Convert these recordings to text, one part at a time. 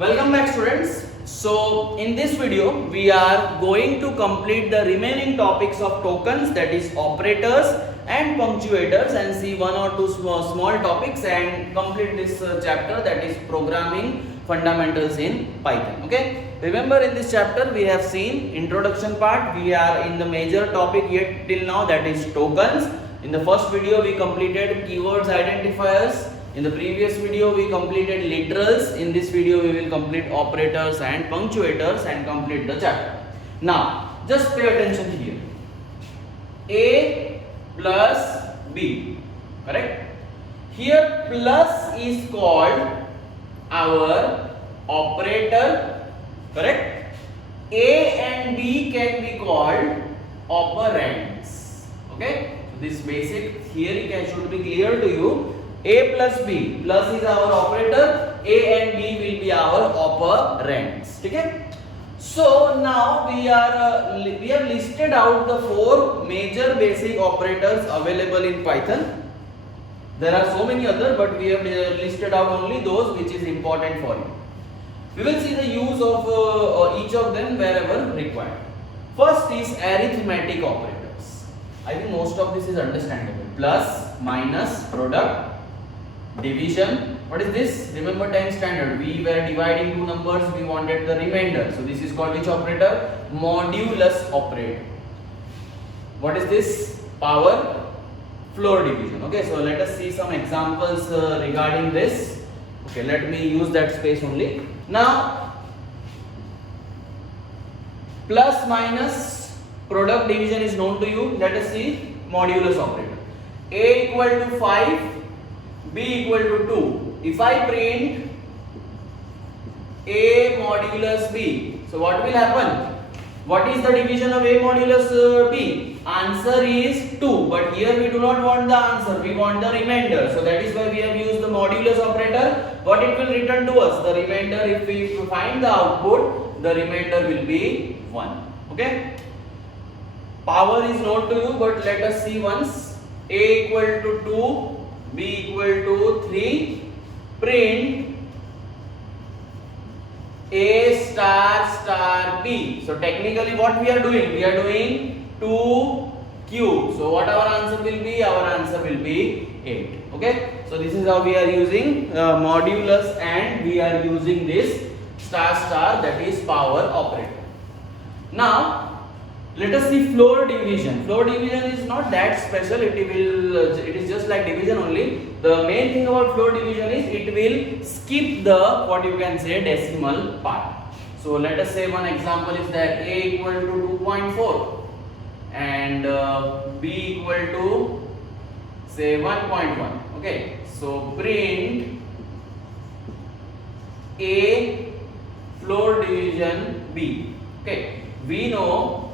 Welcome back students. So in this video we are going to complete the remaining topics of tokens, that is operators and punctuators, and see one or two small topics and complete this chapter, that is programming fundamentals in Python. Okay, remember in this chapter we have seen introduction part. We are in the major topic yet till now, that is tokens. In the first video we completed keywords, identifiers. In the previous video we completed literals. In this video we will complete operators and punctuators and complete the chapter. Now just pay attention here. A plus B, correct? Here plus is called our operator, correct? A and B can be called operands. Okay, so this basic here should be clear to you. A plus B, plus is our operator, A and B will be our operands. Okay. So now we have listed out the four major basic operators available in Python. There are so many other, but we have listed out only those which is important for you. We will see the use of each of them wherever required. First is arithmetic operators. I think most of this is understandable. Plus, minus, product, division. What is this? Remember time standard. We were dividing two numbers, we wanted the remainder. So this is called which operator? Modulus operator. What is this? Power, floor division. Okay, so let us see some examples regarding this. Okay, let me use that space only. Now, plus minus product division is known to you. Let us see modulus operator. A equal to 5, B equal to 2. If I print A modulus B, so what will happen? What is the division of A modulus B? Answer is 2, but here we do not want the answer, we want the remainder. So that is why we have used the modulus operator. What it will return to us? The remainder. If we find the output, the remainder will be 1. Okay. Power is known to you, but let us see once. A equal to 2, B equal to 3, print A star star B. So technically what we are doing? We are doing 2 cube. So what our answer will be? Our answer will be 8. Okay. So this is how we are using modulus, and we are using this star star, that is power operator. Now let us see floor division. Floor division is not that special. It is just like division only. The main thing about floor division is it will skip the, what you can say, decimal part. So let us say one example is that A equal to 2.4 and B equal to say 1.1. Okay. So print A floor division B. Okay. We know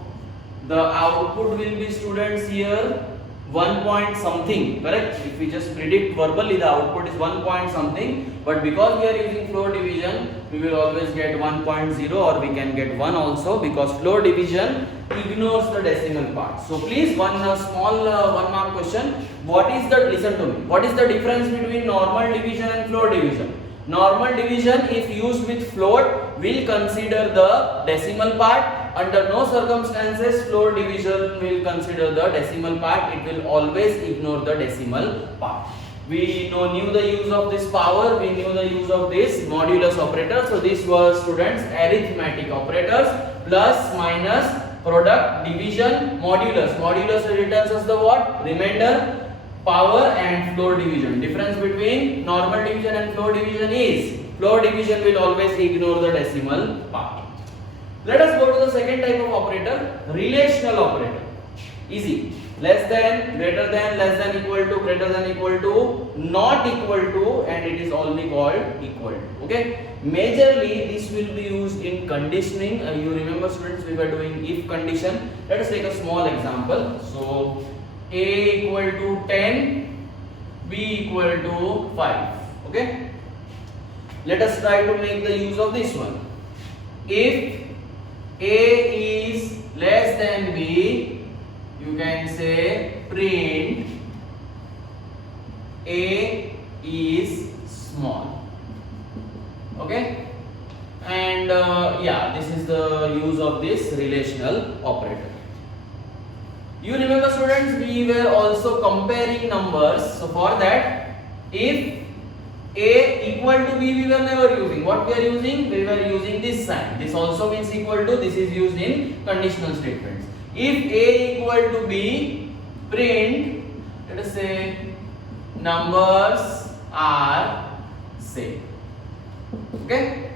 the output will be, students, here 1 point something, correct? If we just predict verbally, the output is 1 point something, but because we are using floor division, we will always get 1.0, or we can get 1 also, because floor division ignores the decimal part. So please, one small 1 mark question. What is the, listen to me, what is the difference between normal division and floor division? Normal division, if used with float, will consider the decimal part. Under no circumstances floor division will consider the decimal part. It will always ignore the decimal part. We knew the use of this power, we knew the use of this modulus operator. So this was, students, arithmetic operators. Plus, minus, product, division, modulus. Modulus returns us the what? Remainder. Power and floor division. Difference between normal division and floor division is, floor division will always ignore the decimal part. Let us go to the second type of operator, relational operator. Easy. Less than, greater than, less than, equal to, greater than, equal to, not equal to, and it is only called equal to. Okay. Majorly this will be used in conditioning. You remember, students, we were doing if condition. Let us take a small example. So A equal to 10, B equal to 5. Okay. Let us try to make the use of this one. If A is less than B, you can say print A is small. Okay. yeah, this is the use of this relational operator. You remember students, we were also comparing numbers. So for that, if A equal to B, we were never using. What we are using? We were using this sign. This also means equal to. This is used in conditional statements. If A equal to B, print, let us say, numbers are same. Okay?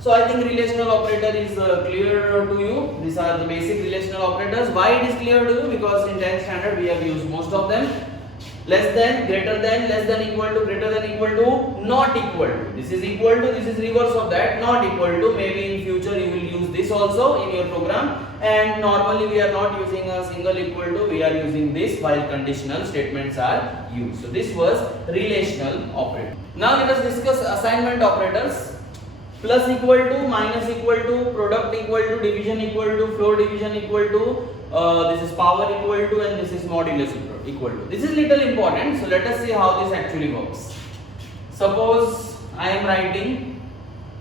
So I think relational operator is clear to you. These are the basic relational operators. Why it is clear to you? Because in 10th standard we have used most of them. Less than, greater than, less than equal to, greater than equal to, not equal to. This is equal to, this is reverse of that, not equal to. Maybe in future you will use this also in your program. And normally we are not using a single equal to, we are using this while conditional statements are used. So this was relational operator. Now let us discuss assignment operators. Plus equal to, minus equal to, product equal to, division equal to, floor division equal to, this is power equal to, and this is modulus equal to. This is little important, so let us see how this actually works. Suppose I am writing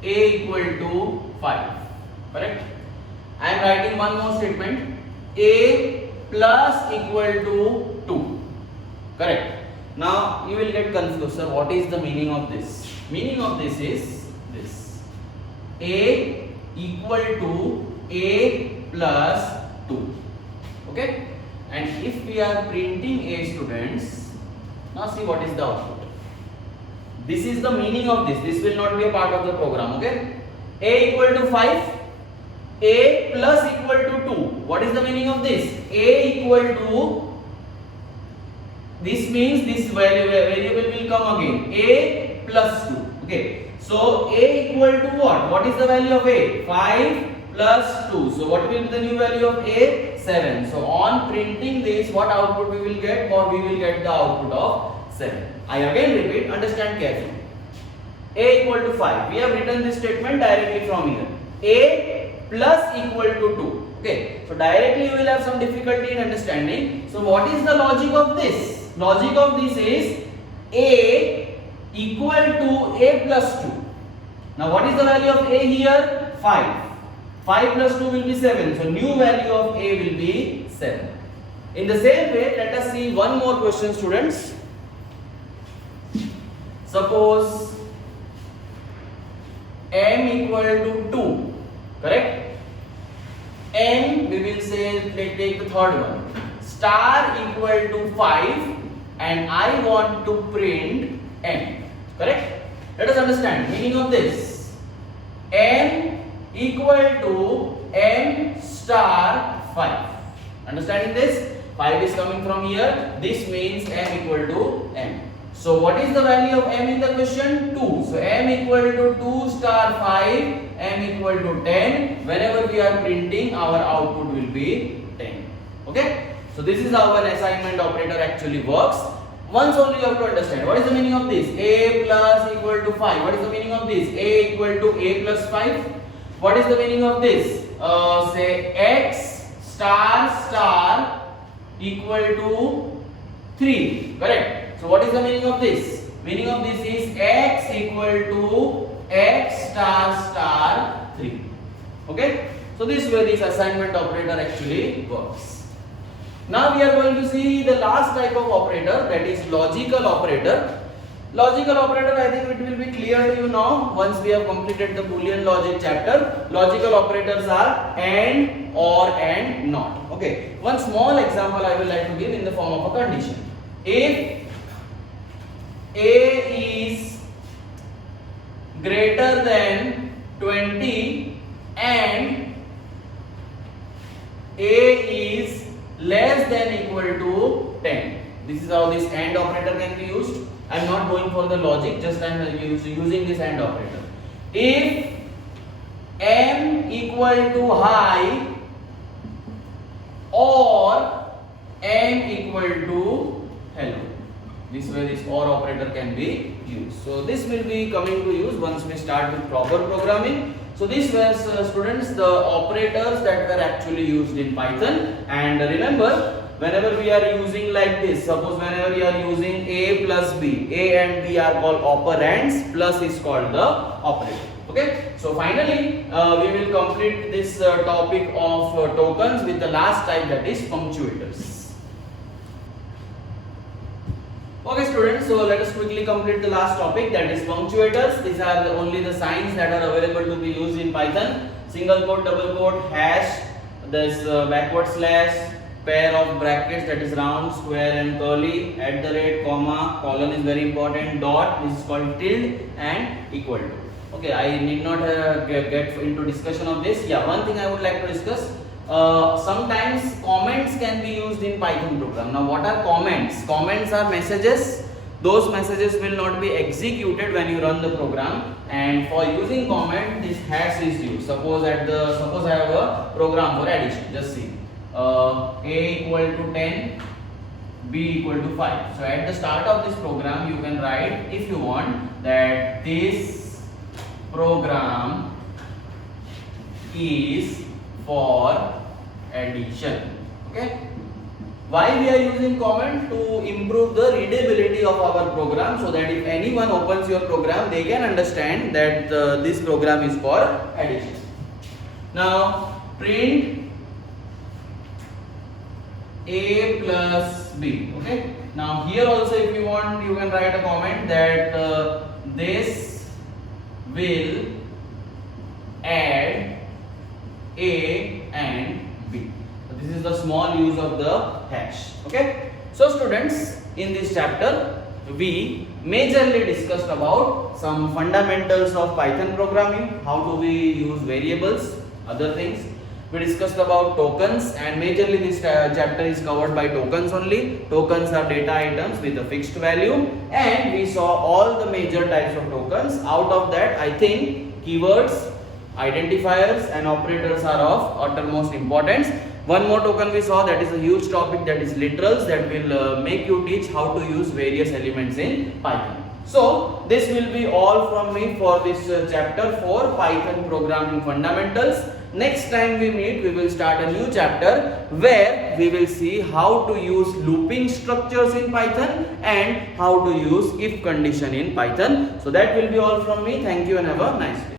A equal to 5, correct? I am writing one more statement, A plus equal to 2, correct? Now you will get confused, sir, what is the meaning of this? Meaning of this is this. A equal to A plus 2, okay? And if we are printing A, students, now see what is the output. This is the meaning of this. This will not be a part of the program, okay? A equal to 5, A plus equal to 2. What is the meaning of this? A equal to, this means this variable will come again, A plus 2, okay? So A equal to what? What is the value of A? 5 plus 2. So what will be the new value of A? 7. So on printing this, what output we will get? Or we will get the output of 7. I again repeat, understand carefully. A equal to 5. We have written this statement directly from here. A plus equal to 2. Okay. So directly you will have some difficulty in understanding. So what is the logic of this? Logic of this is A equal to A plus 2. Now what is the value of A here? 5. 5 plus 2 will be 7. So new value of A will be 7. In the same way, let us see one more question, students. Suppose M equal to 2, correct? N, we will say, take the third one. Star equal to 5 and I want to print N, correct? Let us understand meaning of this. N equal to N star 5. Understanding this? 5 is coming from here. This means M equal to M. So what is the value of M in the question? 2. So M equal to 2 star 5, M equal to 10. Whenever we are printing, our output will be 10. Okay? So this is how an assignment operator actually works. Once only you have to understand. What is the meaning of this? A plus equal to 5. What is the meaning of this? A equal to A plus 5. What is the meaning of this? Say X star equal to 3. Correct? So what is the meaning of this? Meaning of this is X equal to X star 3. Okay? So this way this assignment operator actually works. Now we are going to see the last type of operator, that is logical operator. Logical operator, I think it will be clear to you now once we have completed the Boolean logic chapter. Logical operators are AND, OR and NOT. Okay, one small example I will like to give in the form of a condition. If A is greater than 20 and A is less than equal to 10. This is how this AND operator can be used. I am not going for the logic, just I am using this AND operator. If M equal to high or M equal to hello. This way this OR operator can be used. So this will be coming to use once we start with proper programming. So these were students the operators that were actually used in Python, and remember whenever we are using like this, suppose whenever we are using A plus B, A and B are called operands, plus is called the operator. Okay, so finally we will complete this topic of tokens with the last type, that is punctuators. Okay students, so let us quickly complete the last topic, that is punctuators. These are only the signs that are available to be used in Python. Single quote, double quote, hash, this backward slash, pair of brackets, that is round, square and curly, @ comma, colon is very important, dot, this is called tilde, and equal to. Okay, I need not get into discussion of this. Yeah, one thing I would like to discuss. Sometimes comments can be used in Python program. Now what are comments? Comments are messages. Those messages will not be executed when you run the program, and for using comment this hash is used. Suppose I have a program for addition. Just see, A equal to 10, B equal to 5. So at the start of this program you can write, if you want, that this program is for addition. Okay, why we are using comment? To improve the readability of our program, so that if anyone opens your program, they can understand that this program is for addition. Now print A plus B. Okay, now here also if you want, you can write a comment that this will add A and B. So this is the small use of the hash. Okay, so students, in this chapter we majorly discussed about some fundamentals of Python programming, how do we use variables, other things. We discussed about tokens, and majorly this chapter is covered by tokens only. Tokens are data items with a fixed value, and we saw all the major types of tokens. Out of that, I think keywords, identifiers and operators are of uttermost importance. One more token we saw, that is a huge topic, that is literals, that will make you teach how to use various elements in Python. So this will be all from me for this chapter 4, Python programming fundamentals. Next time we meet, we will start a new chapter where we will see how to use looping structures in Python and how to use if condition in Python. So that will be all from me. Thank you and have a nice day.